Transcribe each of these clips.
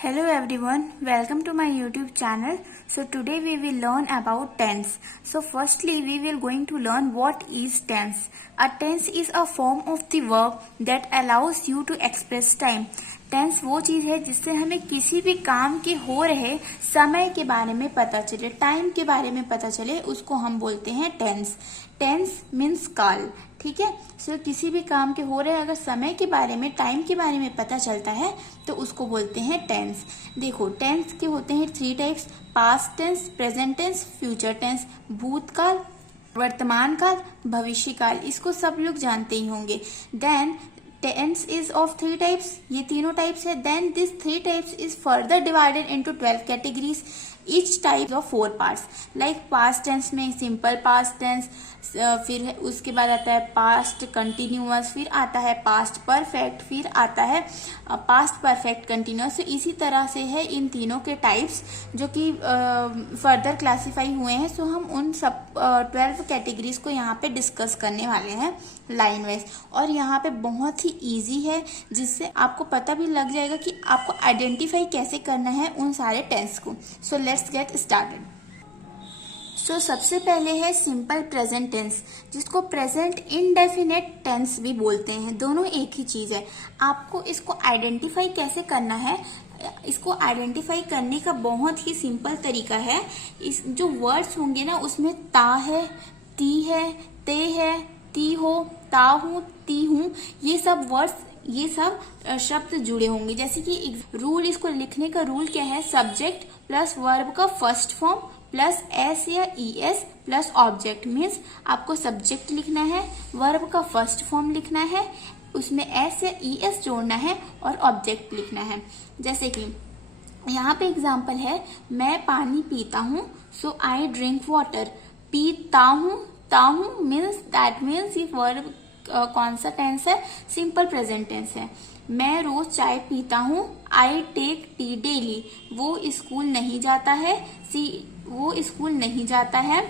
Hello everyone, welcome to my YouTube channel. So today we will learn about tense. So firstly we will going to learn what is tense. A tense is a form of the verb that allows you to express time. Tense वो चीज है जिससे हमें किसी भी काम के हो रहे समय के बारे में पता चले, टाइम के बारे में पता चले, उसको हम बोलते हैं टेंस. टेंस मीन्स काल. ठीक है. सो किसी भी काम के हो रहे अगर समय के बारे में, टाइम के बारे में पता चलता है तो उसको बोलते हैं टेंस. देखो टेंस के होते हैं 3 types: past tense, present tense, future tense. भूतकाल, वर्तमान काल, भविष्य काल, इसको सब लोग जानते ही होंगे. Then tense is of 3 types. ये तीनों टाइप्स है. Then this 3 types is further divided into 12 categories. Each type of 4 parts. Like past tense में सिंपल पास्ट टेंस, फिर उसके बाद आता है पास्ट कंटिन्यूअस, फिर आता है पास्ट परफेक्ट, फिर आता है पास्ट परफेक्ट कंटिन्यूअस. तो इसी तरह से है इन तीनों के टाइप्स जो कि फर्दर क्लासीफाई हुए हैं. सो हम उन सब 12 कैटेगरीज को यहाँ पे डिस्कस करने वाले हैं लाइन वाइज. और यहाँ पे बहुत ही इजी है जिससे आपको पता भी लग जाएगा कि आपको आइडेंटिफाई कैसे करना है उन सारे टेंस को. So let's get started. So सबसे पहले है सिंपल प्रेजेंट टेंस, जिसको प्रेजेंट इंडेफिनेट टेंस भी बोलते हैं. दोनों एक ही चीज है. आपको इसको आइडेंटिफाई कैसे करना है, इसको आइडेंटिफाई करने का बहुत ही सिंपल तरीका है. इस जो वर्ड्स होंगे ना उसमें ता है, ती है, ते है, ती हो, ता हूं, ती हूं, ये सब वर्ड्स, ये सब शब्द जुड़े होंगे. जैसे कि रूल, इसको लिखने का रूल क्या है? सब्जेक्ट प्लस वर्ब का फर्स्ट फॉर्म प्लस एस या E S plus object. Means आपको सब्जेक्ट लिखना है, वर्ब का फर्स्ट फॉर्म लिखना है, उसमें एस या ई एस जोड़ना है और ऑब्जेक्ट लिखना है. जैसे कि यहाँ पे एग्जाम्पल है, मैं पानी पीता हूँ. सो आई ड्रिंक वाटर. पीता हूँ, ता हूँ मीन्स दैट मीन्स ये वर्ब कौन सा टेंस है? सिंपल प्रेजेंट टेंस है. मैं रोज चाय पीता हूँ. I take tea daily. वो स्कूल नहीं जाता है. वो स्कूल नहीं जाता है.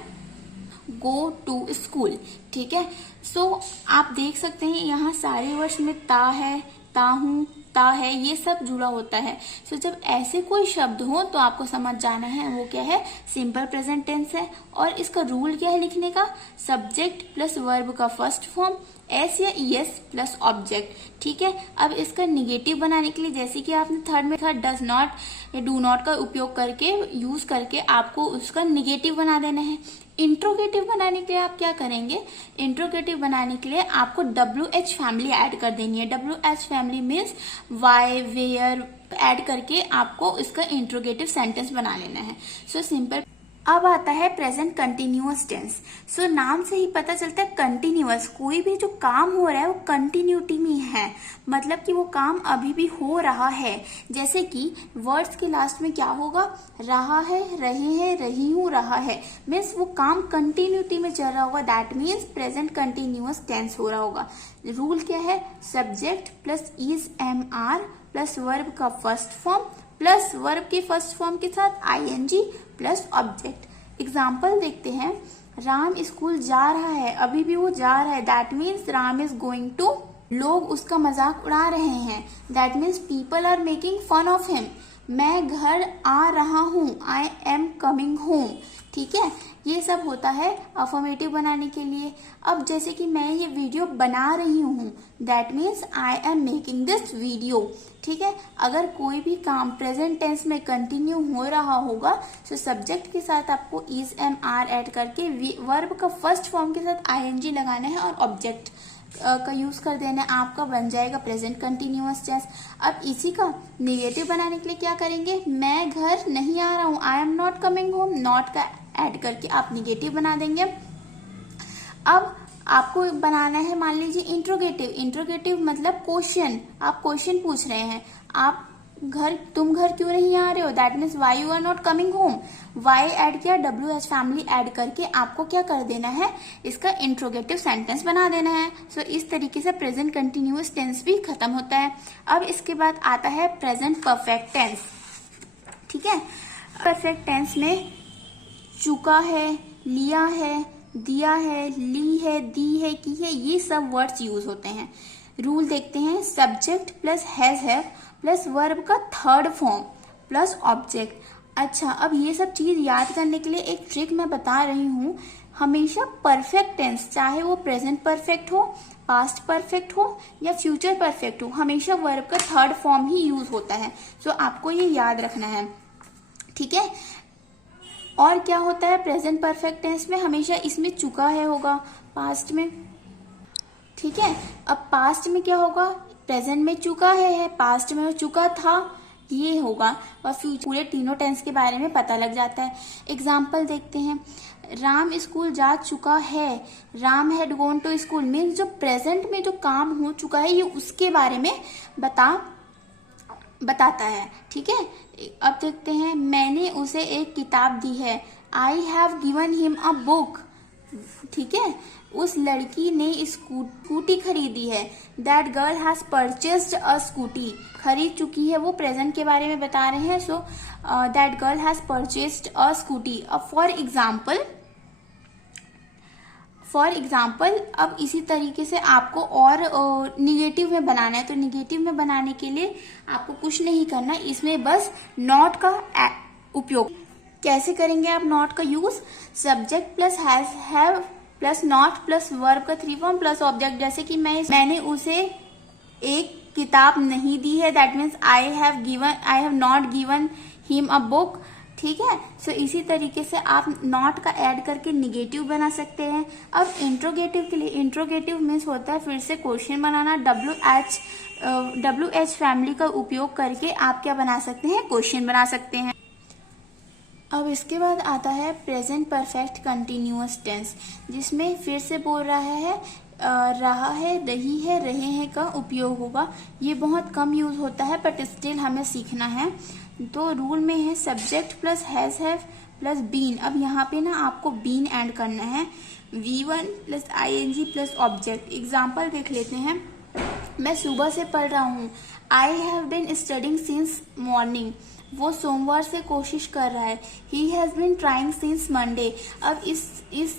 Go to school. ठीक है. सो आप देख सकते हैं यहाँ सारे वर्ड्स में ता है, ता हूँ, ता है, ये सब जुड़ा होता है. सो जब ऐसे कोई शब्द हो तो आपको समझ जाना है वो क्या है? सिंपल प्रेजेंट टेंस है. और इसका रूल क्या है लिखने का? सब्जेक्ट प्लस वर्ब का फर्स्ट फॉर्म, एस या ई एस प्लस ऑब्जेक्ट. ठीक है. अब इसका निगेटिव बनाने के लिए, जैसे कि आपने थर्ड में था, डज नॉट या डू नॉट का उपयोग करके, यूज करके आपको उसका निगेटिव बना देना है. इंट्रोगेटिव बनाने के लिए आप क्या करेंगे? इंट्रोगेटिव बनाने के लिए आपको WH फैमिली ऐड कर देनी है. WH family means why, where add करके आपको इसका इंट्रोगेटिव सेंटेंस बना लेना है. So simple. अब आता है प्रेजेंट कंटिन्यूअस टेंस. सो नाम से ही पता चलता है कंटिन्यूअस. कोई भी जो काम हो रहा है वो कंटिन्यूटी में है, मतलब कि वो काम अभी भी हो रहा है. जैसे कि वर्ड्स के लास्ट में क्या होगा? रहा है, रहे हैं, रही हूं, रहा है. मीन्स वो काम कंटिन्यूटी में चल रहा होगा. That means present continuous tense हो रहा होगा. रूल क्या है? Subject plus is am are plus verb का फर्स्ट फॉर्म प्लस वर्ब के फर्स्ट फॉर्म के साथ ING प्लस ऑब्जेक्ट. एग्जाम्पल देखते हैं. राम स्कूल जा रहा है. अभी भी वो जा रहा है. That means Ram is going to. लोग उसका मजाक उड़ा रहे हैं. That means people are making fun of him. मैं घर आ रहा हूँ. I am coming home. ठीक है. ये सब होता है अफर्मेटिव बनाने के लिए. अब जैसे कि मैं ये वीडियो बना रही हूँ. That means I am making this video. ठीक है. अगर कोई भी काम प्रेजेंट टेंस में कंटिन्यू हो रहा होगा तो सब्जेक्ट के साथ आपको इज एम आर ऐड करके वर्ब का फर्स्ट फॉर्म के साथ ING लगाना है और ऑब्जेक्ट का यूज कर देना है. आपका बन जाएगा प्रेजेंट कंटिन्यूअस टेंस. अब इसी का नेगेटिव बनाने के लिए क्या करेंगे? मैं घर नहीं आ रहा हूँ. I am not coming home. Not का ऐड करके आप निगेटिव बना देंगे. अब आपको बनाना है मान लीजिए इंट्रोगेटिव. इंट्रोगेटिव मतलब क्वेश्चन. आप क्वेश्चन पूछ रहे हैं. तुम घर क्यों नहीं आ रहे हो? That means why you are not coming home. Why add किया, WH फैमिली ऐड करके आपको क्या कर देना है? इसका इंट्रोगेटिव सेंटेंस बना देना है. सो इस तरीके से प्रेजेंट कंटिन्यूअस टेंस भी खत्म होता है. अब इसके बाद आता है प्रेजेंट परफेक्ट टेंस. ठीक है. परफेक्ट टेंस में चुका है, लिया है, दिया है, ली है, दी है, की है, ये सब वर्ड्स यूज होते हैं. रूल देखते हैं. Subject plus has have plus verb का थर्ड फॉर्म प्लस ऑब्जेक्ट। अच्छा, अब ये सब चीज याद करने के लिए एक ट्रिक मैं बता रही हूँ। हमेशा परफेक्ट टेंस, चाहे वो प्रेजेंट परफेक्ट हो, पास्ट परफेक्ट हो या फ्यूचर परफेक्ट हो, हमेशा वर्ब का थर्ड फॉर्म ही यूज होता है। सो आपको ये याद रखना है, ठीक है। और क्या होता है प्रेजेंट परफेक्ट टेंस में, हमेशा इसमें चुका है होगा पास्ट में, ठीक है। अब पास्ट में क्या होगा, प्रेजेंट में चुका है, पास्ट में चुका था, ये होगा। और फ्यूचर, पूरे तीनों टेंस के बारे में पता लग जाता है। एग्जाम्पल देखते हैं, राम स्कूल जा चुका है, Ram had gone to school, means जो प्रेजेंट में जो काम हो चुका है ये उसके बारे में बताता है, ठीक है। अब देखते हैं, मैंने उसे एक किताब दी है, I have given him a book, ठीक है। उस लड़की ने स्कूटी खरीदी है, that girl has purchased a scooty, खरीद चुकी है, वो प्रेजेंट के बारे में बता रहे हैं। So that girl has purchased a scooty. अब फॉर एग्जाम्पल अब इसी तरीके से आपको और निगेटिव में बनाना है। तो निगेटिव में बनाने के लिए आपको कुछ नहीं करना, इसमें बस नॉट का उपयोग। कैसे करेंगे आप नॉट का use, subject plus has have plus not plus verb का थ्री फॉर्म प्लस ऑब्जेक्ट। जैसे कि मैंने उसे एक किताब नहीं दी है, that means I have not given him a book, ठीक है। सो इसी तरीके से आप नॉट का ऐड करके निगेटिव बना सकते हैं। अब इंट्रोगेटिव के लिए, इंट्रोगेटिव मीन्स होता है फिर से क्वेश्चन बनाना। WH फैमिली का उपयोग करके आप क्या बना सकते हैं, क्वेश्चन बना सकते हैं। अब इसके बाद आता है प्रेजेंट परफेक्ट कंटिन्यूअस टेंस, जिसमें फिर से बोल रहा है रहा है, रही है, रहे हैं का उपयोग होगा। ये बहुत कम यूज होता है बट स्टिल हमें सीखना है। तो रूल में है subject plus has have plus been. अब यहाँ पे ना आपको बीन ऐड करना है, V1 plus ING plus object. Example देख लेते हैं, मैं सुबह से पढ़ रहा हूँ, I have been studying since morning, वो सोमवार से कोशिश कर रहा है, he has been trying since Monday. अब इस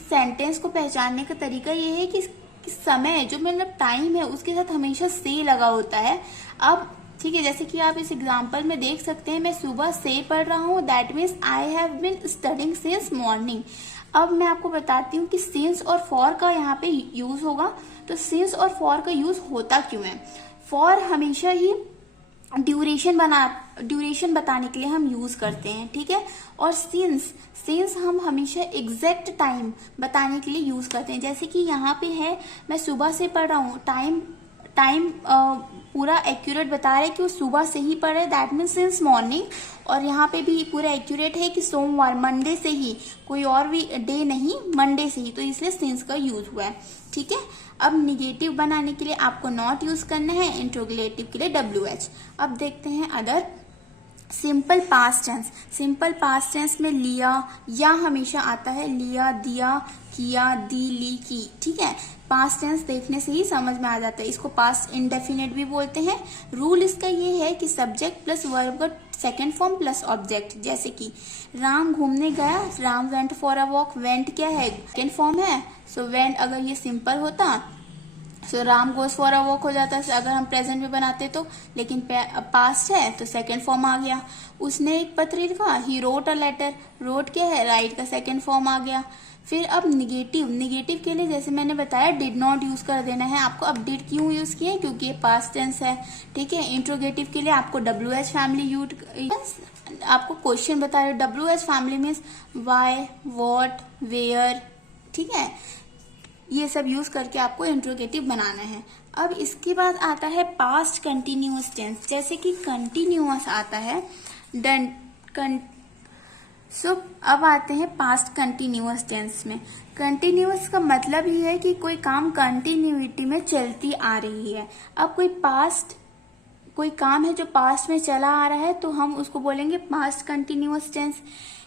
सेंटेंस को पहचानने का तरीका ये है कि समय जो मतलब टाइम है उसके साथ हमेशा से लगा होता है। अब ठीक है, जैसे कि आप इस एग्जाम्पल में देख सकते हैं, मैं सुबह से पढ़ रहा हूँ, that means I have been studying since morning. अब मैं आपको बताती हूँ कि सिंस और फॉर का यहाँ पे यूज होगा। तो सिंस और फॉर का यूज होता क्यों है, फॉर हमेशा ही ड्यूरेशन बताने के लिए हम यूज करते हैं, ठीक है। और सिंस हम हमेशा एग्जैक्ट टाइम बताने के लिए यूज करते हैं। जैसे कि यहाँ पे है, मैं सुबह से पढ़ रहा हूँ, टाइम पूरा एक्यूरेट बता रहे हैं कि वो सुबह से ही पढ़ रहे, दैट मीन्स सिंस मॉर्निंग। और यहाँ पे भी पूरा एक्यूरेट है कि सोमवार, मंडे से ही, कोई और भी डे नहीं, मंडे से ही, तो इसलिए सिंस का यूज हुआ है, ठीक है। अब निगेटिव बनाने के लिए आपको नॉट यूज करना है, इंट्रोगेटिव के लिए WH। अब देखते हैं other simple past tense. Simple past tense में लिया या हमेशा आता है, लिया, दिया, किया, दी, ली, की, ठीक है। पास्ट टेंस देखने से ही समझ में आ जाता है। इसको पास्ट इंडेफिनिट भी बोलते हैं। रूल इसका ये है कि सब्जेक्ट प्लस वर्ब का सेकेंड फॉर्म प्लस ऑब्जेक्ट। जैसे कि राम घूमने गया, Ram went for a walk, went क्या है, सेकेंड फॉर्म है। सो वेंट अगर ये सिंपल होता so Ram goes for a walk हो जाता है, अगर हम प्रेजेंट में बनाते तो, लेकिन पास्ट है तो सेकेंड फॉर्म आ गया। उसने एक पत्र लिखा, he wrote a letter, wrote क्या है, राइट का सेकेंड फॉर्म आ गया। फिर अब निगेटिव के लिए जैसे मैंने बताया डिड नॉट यूज कर देना है आपको। अब डिड क्यों यूज किए, क्योंकि ये पास्ट टेंस है, ठीक है। इंट्रोगेटिव के लिए आपको WH फैमिली यूज, आपको क्वेश्चन बता रहे, WH family means why, what, where, ठीक है। ये सब यूज करके आपको इंट्रोगेटिव बनाना है। अब इसके बाद आता है पास्ट कंटिन्यूअस टेंस। जैसे कि कंटिन्यूअस आता है सो अब आते हैं पास्ट कंटिन्यूअस टेंस में। कंटिन्यूअस का मतलब ही है कि कोई काम कंटिन्यूटी में चलती आ रही है। अब कोई काम है जो पास्ट में चला आ रहा है तो हम उसको बोलेंगे पास्ट कंटिन्यूअस टेंस।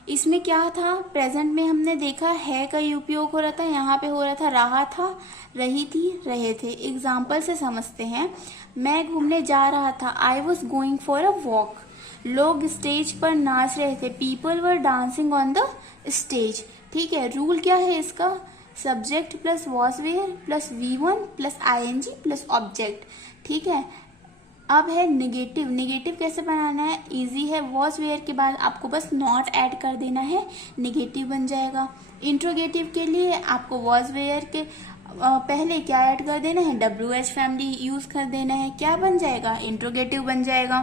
इसमें क्या था, प्रेजेंट में हमने देखा है का उपयोग हो रहा था, यहाँ पे हो रहा था रहा था, रही थी, रहे थे। एग्जाम्पल से समझते हैं, मैं घूमने जा रहा था, I was going for a walk. लोग स्टेज पर नाच रहे थे, people were dancing on the stage, ठीक है। रूल क्या है इसका, subject plus was were plus V1 plus ING plus object, ठीक है। अब है नेगेटिव। नेगेटिव कैसे बनाना है, इजी है। वॉज वेयर के बाद आपको बस नॉट ऐड कर देना है, नेगेटिव बन जाएगा। इंट्रोगेटिव के लिए आपको वॉज वेयर के पहले क्या ऐड कर देना है, WH फैमिली यूज कर देना है, क्या बन जाएगा, इंट्रोगेटिव बन जाएगा।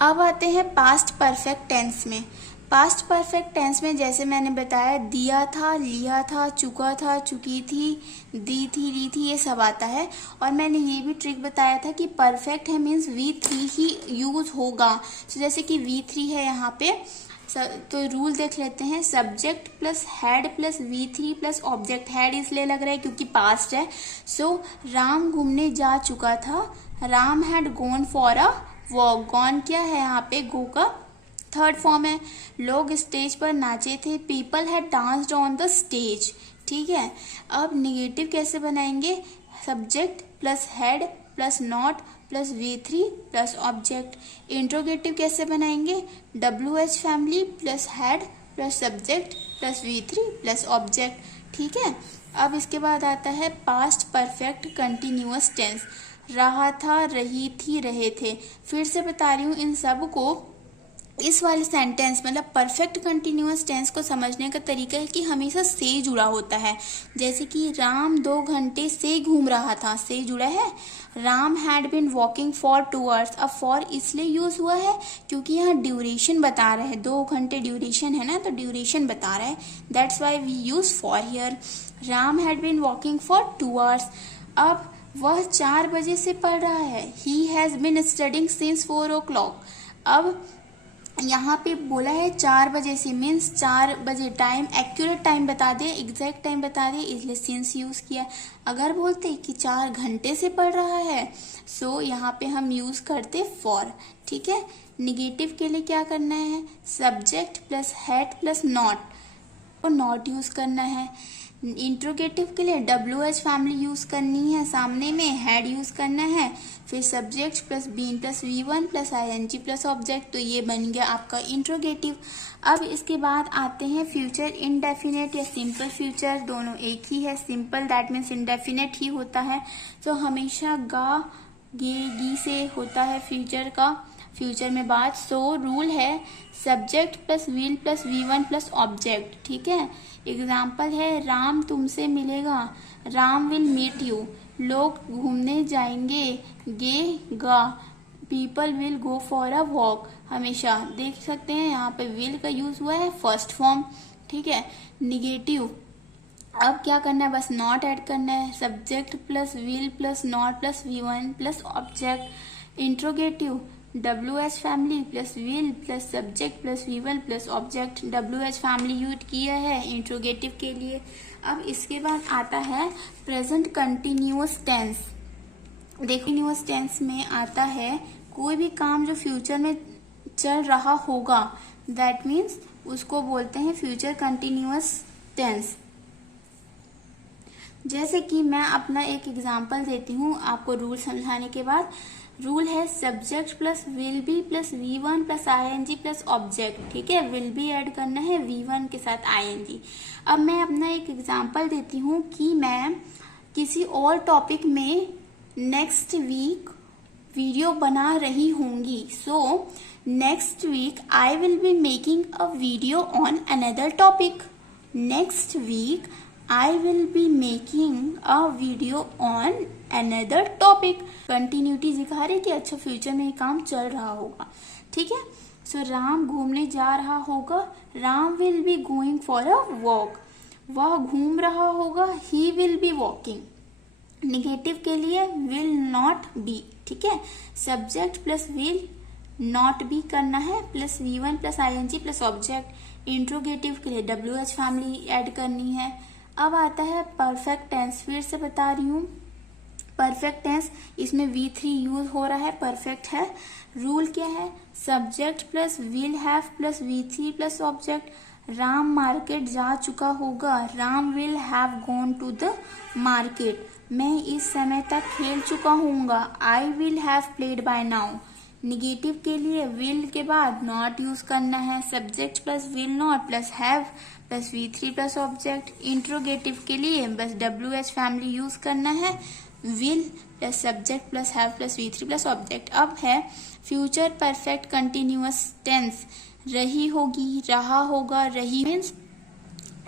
अब आते हैं पास्ट परफेक्ट टेंस में। पास्ट परफेक्ट टेंस में जैसे मैंने बताया, दिया था, लिया था, चुका था, चुकी थी, दी थी, ली थी, ये सब आता है। और मैंने ये भी ट्रिक बताया था कि परफेक्ट है मीन्स V3 ही यूज होगा। तो जैसे कि V3 है यहाँ पे, तो रूल देख लेते हैं। Subject plus had plus V3 plus object. Had इसलिए लग रहा है क्योंकि पास्ट है। सो राम घूमने जा चुका था, Ram had gone for a walk. Gone क्या है यहाँ पे, गो का थर्ड फॉर्म है। लोग स्टेज पर नाचे थे, people had danced on the stage. ठीक है। अब निगेटिव कैसे बनाएंगे, subject plus had plus not plus V3 plus object. Interrogative कैसे बनाएंगे, WH family plus had plus subject plus V3 plus object. ठीक है। अब इसके बाद आता है पास्ट परफेक्ट कंटिन्यूअस टेंस। रहा था, रही थी, रहे थे। फिर से बता रही हूँ इन सब को। इस वाले सेंटेंस मतलब परफेक्ट कंटिन्यूअस टेंस को समझने का तरीका है कि हमेशा से जुड़ा होता है। जैसे कि राम 2 घंटे से घूम रहा था, से जुड़ा है। Ram had been walking for 2 hours। अब फॉर इसलिए यूज हुआ है क्योंकि यहाँ ड्यूरेशन बता रहा है, 2 घंटे ड्यूरेशन है ना, तो ड्यूरेशन बता रहा है, that's why we use for here. Ram had been walking for 2 hours। अब वह 4 बजे से पढ़ रहा है, he has been studying since 4 o'clock। अब यहाँ पे बोला है 4 बजे से, मीन्स 4 बजे, टाइम एक्यूरेट टाइम बता दे, एग्जैक्ट टाइम बता दे, इसलिए सिंस यूज किया। अगर बोलते कि 4 घंटे से पढ़ रहा है, सो यहाँ पे हम यूज करते फॉर। ठीक है। निगेटिव के लिए क्या करना है, subject plus had plus not, और नॉट यूज करना है। इंट्रोगेटिव के लिए WH फैमिली यूज करनी है, सामने में हैड यूज करना है, फिर subject plus been plus V1 plus ING plus object. तो ये बन गया आपका इंट्रोगेटिव। अब इसके बाद आते हैं फ्यूचर इनडेफिनेट या सिंपल फ्यूचर, दोनों एक ही है। सिंपल दैट मीन्स इनडेफिनेट ही होता है, तो हमेशा गा, गे, गी से होता है फ्यूचर का, फ्यूचर में बात। सो रूल है subject plus will plus V1 plus object. ठीक है। एग्जाम्पल है, राम तुमसे मिलेगा, राम विल मीट यू। लोग घूमने जाएंगे, गे, गा। People will go for a walk. हमेशा देख सकते हैं यहाँ पे विल का यूज हुआ है, फर्स्ट फॉर्म। ठीक है। निगेटिव, अब क्या करना है, बस नॉट ऐड करना है, subject plus will plus not plus V1 plus object. Interrogative, WH family plus will plus subject plus V1 plus object. WH family use किया है इंट्रोगेटिव के लिए। अब इसके बाद आता है प्रेजेंट कंटिन्यूअस टेंस। देखो, कंटिन्यूअस टेंस में आता है कोई भी काम जो फ्यूचर में चल रहा होगा, दैट मीन्स उसको बोलते हैं फ्यूचर कंटिन्यूअस टेंस। जैसे कि मैं अपना एक एग्जांपल देती हूँ आपको रूल समझाने के बाद। रूल है subject plus will be plus V1 plus ING plus object. ठीक है। विल बी ऐड करना है V1 के साथ ING। अब मैं अपना एक एग्जांपल देती हूँ कि मैं किसी और टॉपिक में नेक्स्ट वीक वीडियो बना रही होंगी। So next week I will be making a video on another topic. Next week I will be making a video on another topic। Continuity दिखा रही कि अच्छा फ्यूचर में ये काम चल रहा होगा। ठीक है। सो राम घूमने जा रहा होगा, Ram will be going for a walk. वह घूम रहा होगा, he will be walking. Negative के लिए विल नॉट बी। ठीक है। Subject plus will not be करना है plus V1 plus ING plus object. Interrogative के लिए WH फैमिली ऐड करनी है। अब आता है परफेक्ट टेंस। फिर से बता रही हूँ, परफेक्ट टेंस, इसमें V3 यूज हो रहा है, परफेक्ट है। रूल क्या है, subject plus will have plus V3 plus object. Ram market जा चुका होगा, Ram will have gone to the market. मैं इस समय तक खेल चुका हूँगा, I will have played by now. Negative के लिए विल के बाद नॉट यूज करना है, subject plus will not plus have plus V3 plus object. Interrogative के लिए बस WH फैमिली यूज करना है, will plus subject plus have plus V3 plus object. अब है फ्यूचर परफेक्ट कंटिन्यूअस टेंस, रही होगी, रहा होगा, रही मीन्स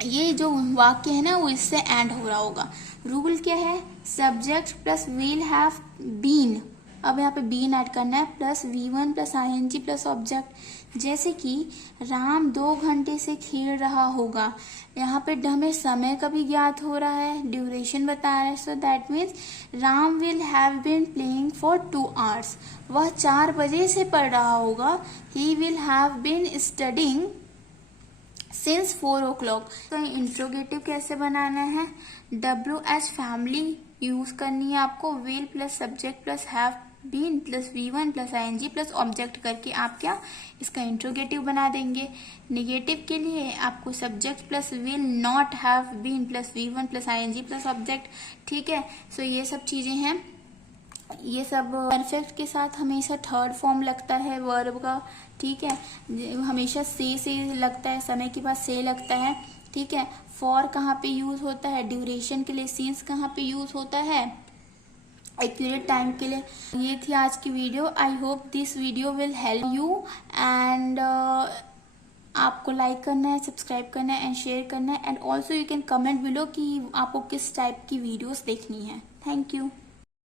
ये जो वाक्य है ना वो इससे एंड हो रहा होगा। रूल क्या है, subject plus will have been, अब यहाँ पे बीन ऐड करना है, plus V1 plus ING plus object. जैसे कि राम 2 घंटे से खेल रहा होगा, यहाँ पे हमें समय का भी ज्ञात हो रहा है, ड्यूरेशन बता रहा है, so that means Ram will have been playing for 2 hours, वह 4 बजे से पढ़ रहा होगा। He will have been studying since 4 o'clock। तो इंट्रोगेटिव कैसे बनाना है, WH फैमिली यूज करनी है आपको, will plus subject plus have been plus V1 plus ING plus object करके आप क्या इसका इंट्रोगेटिव बना देंगे। नेगेटिव के लिए आपको subject plus will not have been plus V1 plus ING plus object. ठीक है, सो ये सब चीजें हैं। ये सब परफेक्ट के साथ हमेशा थर्ड फॉर्म लगता है वर्ब का। ठीक है, हमेशा से लगता है, समय के बाद से लगता है। ठीक है, फॉर कहाँ पे यूज होता है, ड्यूरेशन के लिए। सिंस कहाँ पे यूज होता है, एक पीरियड टाइम के लिए। ये थी आज की video. I hope this video will help you and आपको लाइक करना है, सब्सक्राइब करना है एंड शेयर करना है, and also you can comment below कि आपको किस टाइप की वीडियोस देखनी है। Thank you.